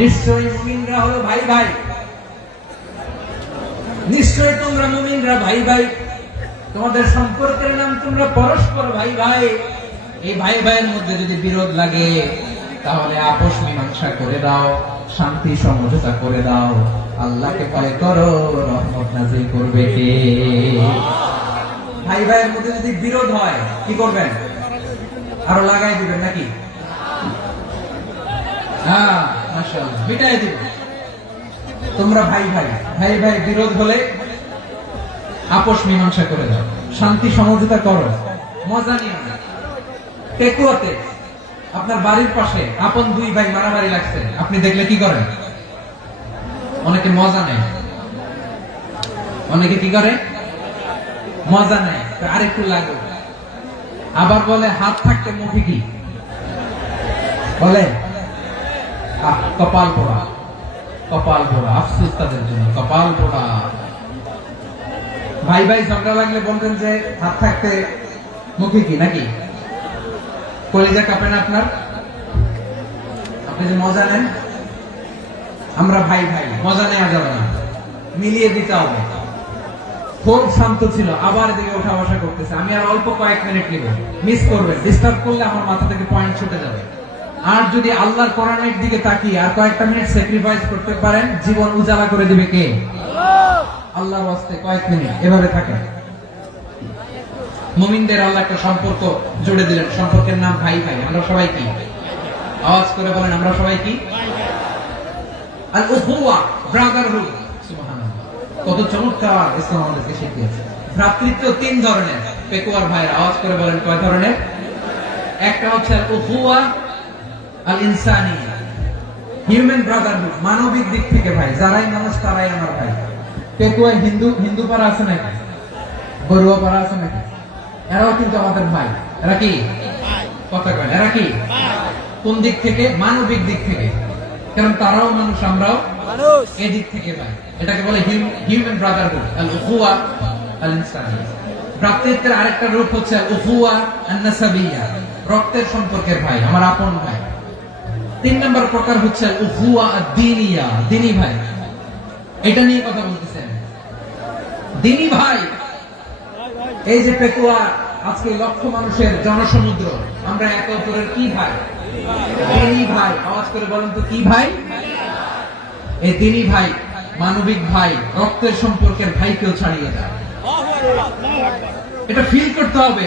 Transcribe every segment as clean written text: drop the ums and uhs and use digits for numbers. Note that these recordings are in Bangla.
নিশ্চয়ই মুমিনরা হলো ভাই ভাই, নিশ্চয়ই তোমরা মুমিনরা ভাই ভাই, তোমাদের সম্পর্কের নাম তোমরা পরস্পর ভাই ভাই। এই ভাই ভাইয়ের মধ্যে যদি বিরোধ লাগে তাহলে আপোষ মীমাংসা করে দাও, শান্তি সমঝোতা করে দাও। আল্লাহকে ভয় করো, রহমত নাযিল করবে কে? ভাই ভাইয়ের মধ্যে যদি বিরোধ হয় কি করবেন? আরো লাগাই দিবেন নাকি? হ্যাঁ, মাশাআল্লাহ, মিটাই দিবেন। তোমরা ভাই ভাই, ভাই ভাই বিরোধ হলে আপোষ মীমাংসা করে দাও, শান্তি সমঝোতা করো, মজা নিও না। টেকুয়াতে আপনার বাড়ির পাশে আপন দুই ভাই মারামারি লাগছে, আপনি দেখলে কি করেন? অনেকে মজা নেয়, অনেকে কি করে? মজা নেয়, আরেকটু লাগবে। আবার বলে হাত থাকতে মুখে কি বলে? কপাল পোড়া, কপাল পোড়া, আফসোস তাদের জন্য, কপাল পোড়া। ভাই ভাই ঝগড়া লাগলে বলবেন যে হাত থাকতে মুখে কি, নাকি? কলিজা কাঁপে না আপনার? আপনি যে মজা নেন। আমরা ভাই ভাই, মজা নেওয়া যাবে না, মিলিয়ে দিতে হবে। খুব শান্ত ছিল, আবার এদিকে ওঠা বসা করতেছে। আমি আর অল্প কয়েক মিনিট নিব, মিস করবেন। ডিস্টার্ব করলে আমার মাথা থেকে পয়েন্ট ছুটে যাবে। আর যদি আল্লাহর কোরআনের দিকে তাকিয়ে আর কয়েকটা মিনিট স্যাক্রিফাইস করতে পারেন, জীবন উজালা করে দিবে কে? আল্লাহর ওয়াস্তে কয়েক মিনিট এভাবে থাকেন। মুমিনদের আল্লাহ একটা সম্পর্ক জুড়ে দিলেন, সম্পর্কের নাম ভাই ভাই। আমরা সবাই কি? আওয়াজ করে বলেন, আমরা সবাই কি? আল উখুওয়া, ব্রাদারহুড। সুবহানাল্লাহ, কত চমৎকার ইসলাম আমাদেরকে শিখিয়েছে। ভ্রাতৃত্ব তিন ধরনের। পেকুয়ার ভাইয়ের আওয়াজ করে বলেন, কয় ধরনের? একটা হচ্ছে আল উখুওয়া আল ইনসানিয়া, হিউম্যান ব্রাদারহুড, মানবিক দিক থেকে ভাই। যারাই মানুষ তারাই আমার ভাই। পেকুয়ায় হিন্দু পাড়া আছে নাকি? বড়ুয়া পাড়া আছে নাকি? এরাও কিন্তু আমাদের ভাই। এরা কি? কথা কয়, এরা কি? কোন দিক থেকে? মানবিক দিক থেকে। কারণ তারাও মানুষ, আমরাও মানুষ, এই দিক থেকে ভাই। এটাকে বলে হিউম্যান ব্রাদারহুড, আল উখুওয়া আল ইনসানিয়া। ভ্রাতৃত্বের আরেকটা রূপ হচ্ছে আল উখুওয়া আন নাসাবিয়া, রক্তের সম্পর্কের ভাই, আমার আপন ভাই। তিন নম্বর প্রকার হচ্ছে আল উখুওয়া আদ-দীনিয়া, দ্বীনি ভাই। এটা নিয়ে কথা বলতেছেন, দ্বীনি ভাই। এই যে পেকুয়া, আজকে লক্ষ মানুষের জনসমুদ্র, আমরা একে অপরের কি ভাই? দ্বীনি ভাই। আওয়াজ করে বলেন তো, কি ভাই? এই দ্বীনি ভাই, মানবিক ভাই, রক্তের সম্পর্কের ভাইকেও ছাড়িয়ে যায়। এটা ফিল করতে হবে।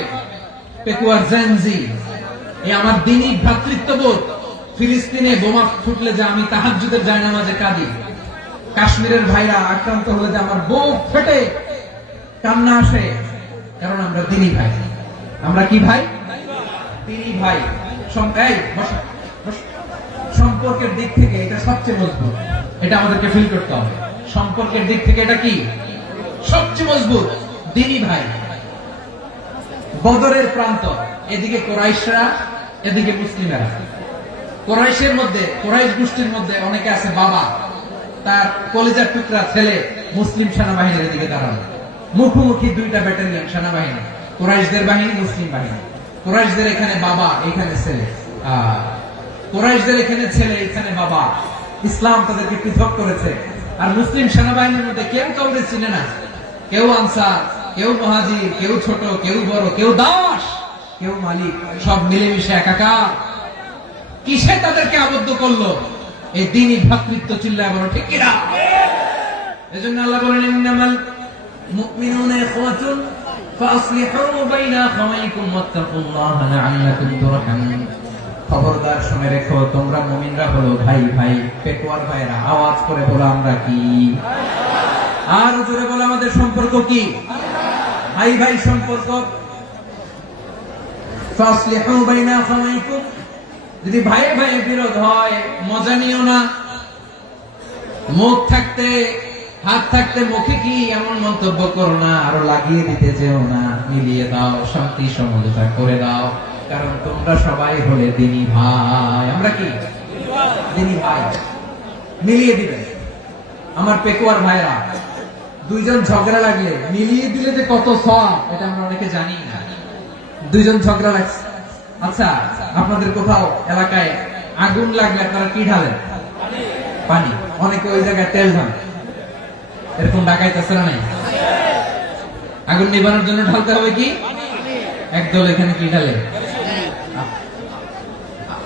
পেকুয়ার জেনজি, এই আমার দ্বীনি ভ্রাতৃত্ববোধ। ফিলিস্তিনে বোমা ফুটলে যে আমি তাহাজ্জুদের জায়নামাজে কাঁদি, কাশ্মীরের ভাইরা আক্রান্ত হলে যে আমার বুক ফেটে কান্না আসে, কারণ আমরা দ্বীনি ভাই। আমরা কি ভাই? দ্বীনি ভাই। সম্পর্কের দিক থেকে এটা সবচেয়ে মজবুত। এটা আমাদেরকে ফিল করতে হবে। সম্পর্কের দিক থেকে এটা কি? সবচেয়ে মজবুত, দ্বীনি ভাই। বদরের প্রান্ত, এদিকে কোরাইশরা, এদিকে মুসলিমেরা। কোরাইশের মধ্যে, কোরাইশ গোষ্ঠীর মধ্যে অনেকে আছে বাবা, তার কলিজার টুকরা ছেলে মুসলিম সেনাবাহিনীর দিকে দাঁড়ানো। মুখোমুখি দুইটা ব্যাটালিয়ন সেনাবাহিনী, কোরাইশদের বাহিনী, মুসলিম বাহিনী। কোরাইশদের এখানে বাবা, এখানে ছেলে। কোরাইশদের এখানে ছেলে, এখানে বাবা। ইসলাম তাদেরকে পৃথক করেছে। আর মুসলিম সেনাবাহিনীর মধ্যে কেউ কাউকে চিনে না। কেউ আনসার, কেউ মুহাজির, কেউ ছোট, কেউ বড়, কেউ দাস, কেউ মালিক, সব মিলেমিশে একাকার। কিসে তাদেরকে আবদ্ধ করলো? এই দ্বীনি ভ্রাতৃত্ব। চিল্লায় বলো ঠিক কিনা? এজন্য আল্লাহ বলেন, ইন্নামাল মুমিনুনা ইখওয়াতুন ফাসলিহু বাইনা আখাওয়াইকুম ওয়াত্তাকুল্লাহা লাআল্লাকুম তুরহামুন। খবরদার শুনে রেখো, তোমরা মুমিনরা হলো ভাই ভাই। পেকুয়ার ভাইরা আওয়াজ করে বলো, আমরা কি? আর জোরে বলো, আমাদের সম্পর্ক কি? ভাই ভাই সম্পর্ক। ফাসলিহু বাইনা আখাওয়াইকুম, যদি ভাই ভাই বিরোধ হয় মজা নিও না। মুখ থাকতে, হাত থাকতে মুখে কি এমন মন্তব্য করো না, আরো লাগিয়ে দিতে যেও না। মিলিয়ে দাও, শান্তি সমঝোতা করে দাও, কারণ তোমরা সবাই হলে দ্বীনি ভাই। আমরা কি? দ্বীনি ভাই। মিলিয়ে দিবে। আমার পেকুয়ার ভাইরা, দুইজন ঝগড়া লাগলে মিলিয়ে দিলে যে কত সওয়াব, এটা আমরা অনেকে জানি না। দুইজন ঝগড়া লাগছে, আচ্ছা আপনাদের কোথাও এলাকায় আগুন লাগলে আপনারা কি ঢালেন? পানি, অনেকে ওই জায়গায় তেল ঢালে। এরকম ডাকাইতেছে না নাই? আগুন নিবানোর জন্য ঢালতে হবে কি? একদল এখানে কি ঢালে?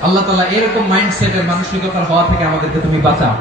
আল্লাহ তাআলা এরকম মাইন্ডসেটের মানসিকতার হওয়া থেকে আমাদেরকে তুমি বাঁচাও।